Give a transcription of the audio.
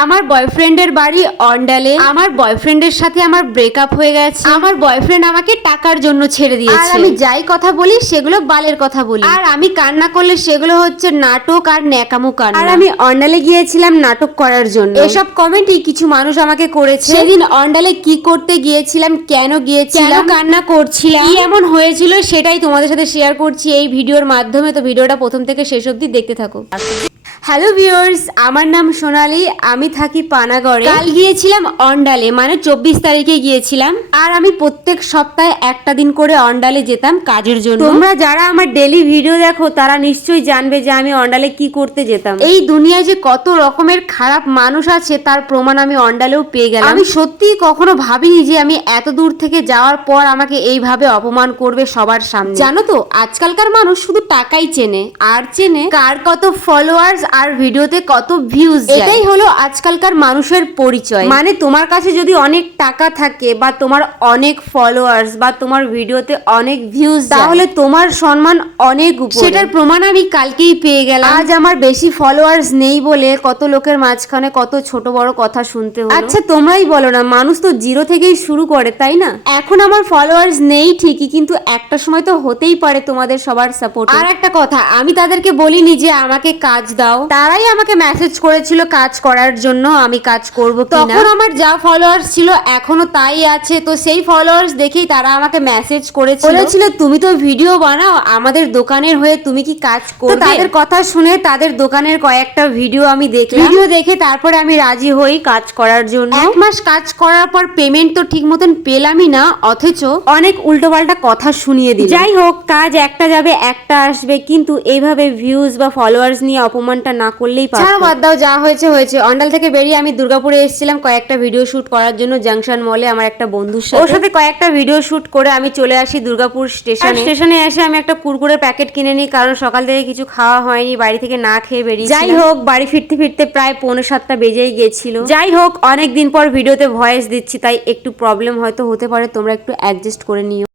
আমার বয়ফ্রেন্ডের বাড়ি অন্ডালে। আমার বয়ফ্রেন্ডের সাথে আমার ব্রেকআপ হয়ে গেছে। আমার বয়ফ্রেন্ড আমাকে টাকার জন্য ছেড়ে দিয়েছে। আর আমি যাই কথা বলি সেগুলো বালের কথা বলি। আর আমি কান্না করলে সেগুলো হচ্ছে নাটক আর ন্যাকামো কান্না। আর আমি অন্ডালে গিয়েছিলাম নাটক করার জন্য। এসব কমেন্টই কিছু মানুষ আমাকে করেছে। সেদিন অন্ডালে কি করতে গিয়েছিলাম, কেন গিয়েছিলাম, কেন কান্না করছিলাম, কি এমন হয়েছিল সেটাই তোমাদের সাথে শেয়ার করছি এই ভিডিওর মাধ্যমে। তো ভিডিওটা প্রথম থেকে শেষ অবধি দেখতে থাকো। হ্যালো ভিউয়ার্স, আমার নাম সোনালি, আমি থাকি পানাগড়ে। কাল গিয়েছিলাম অন্ডালে, মানে 24 তারিখে গিয়েছিলাম। আর আমি প্রত্যেক সপ্তাহে একটা দিন করে অন্ডালে যেতাম কাজের জন্য। তোমরা যারা আমার ডেলি ভিডিও দেখো তারা নিশ্চয়ই জানবে যে আমি অন্ডালে কি করতে যেতাম। এই দুনিয়ায় যে কত রকমের খারাপ মানুষ আছে তার প্রমাণ আমি অন্ডালেও পেয়ে গেলাম। আমি সত্যিই কখনো ভাবিনি যে আমি এত দূর থেকে যাওয়ার পর আমাকে এইভাবে অপমান করবে সবার সামনে। জানো তো, আজকালকার মানুষ শুধু টাকাই চেনে, আর চেনে কার কত ফলোয়ার্স আর ভিডিওতে কত ভিউজ। এটাই হলো আজকালকার মানুষের পরিচয়। মানে তোমার কাছে যদি অনেক টাকা থাকে বা তোমার অনেক ফলোয়ার্স বা তোমার ভিডিওতে অনেক ভিউজ, তাহলে তোমার সম্মান অনেক উপরে। সেটার প্রমাণ আমি কালকেই পেয়ে গেলাম। আজ আমার বেশি ফলোয়ার্স নেই বলে কত লোকের মাঝখানে কত ছোট বড় কথা শুনতে হলো। আচ্ছা তোমরাই বলো না, মানুষ তো জিরো থেকেই শুরু করে, তাই না? এখন আমার ফলোয়ার্স নেই ঠিকই, কিন্তু একটা সময় তো হতেই পারে তোমাদের সবার সাপোর্ট। আর একটা কথা, আমি তাদেরকে বলিনি যে আমাকে কাজ দাও, তারাই আমাকে মেসেজ করেছিল কাজ করার জন্য, আমি কাজ করব কিনা। তখন আমার যা ফলোয়ার্স ছিল এখনো তাই আছে। তো সেই ফলোয়ার্স দেখেই তারা আমাকে মেসেজ করেছিল তুমি তো ভিডিও বানাও, আমাদের দোকানের হয়ে তুমি কি কাজ করবে। তাদের কথা শুনে তাদের দোকানের কয়েকটা ভিডিও আমি দেখলাম। ভিডিও দেখে তারপরে আমি রাজি হই কাজ করার জন্য। 1 মাস কাজ করার পর পেমেন্ট তো ঠিক মতন পেলামই না, অথচ অনেক উল্টোপাল্টা কথা শুনিয়ে দিল। যাই হোক, কাজ একটা যাবে একটা আসবে, কিন্তু এইভাবে ভিউজ বা ফলোয়ার্স নিয়ে অপমানটা না করলেই পারতো। ছাড়ো, বাদ দাও, যা হয়েছে হয়েছে। অন্ডাল থেকে বেরিয়ে আমি দুর্গাপুরে এসেছিলাম কয়েকটা ভিডিও শুট করার জন্য জাংশন মলে আমার একটা বন্ধুর সাথে। ওর সাথে কয়েকটা ভিডিও শুট করে আমি চলে আসি দুর্গাপুর স্টেশনে। স্টেশনে এসে আমি একটা কুরকুরের প্যাকেট কিনে নিই, কারণ সকাল থেকে কিছু খাওয়া হয়নি, বাড়ি থেকে না খেয়ে বেরিয়ে। যাই হোক, বাড়ি ফিরতে ফিরতে প্রায় 6:45 বেজেই গেছিল। যাই হোক, অনেকদিন পর ভিডিওতে ভয়েস দিচ্ছি, তাই একটু প্রবলেম হয়তো হতে পারে, তোমরা একটু অ্যাডজাস্ট করে নিও।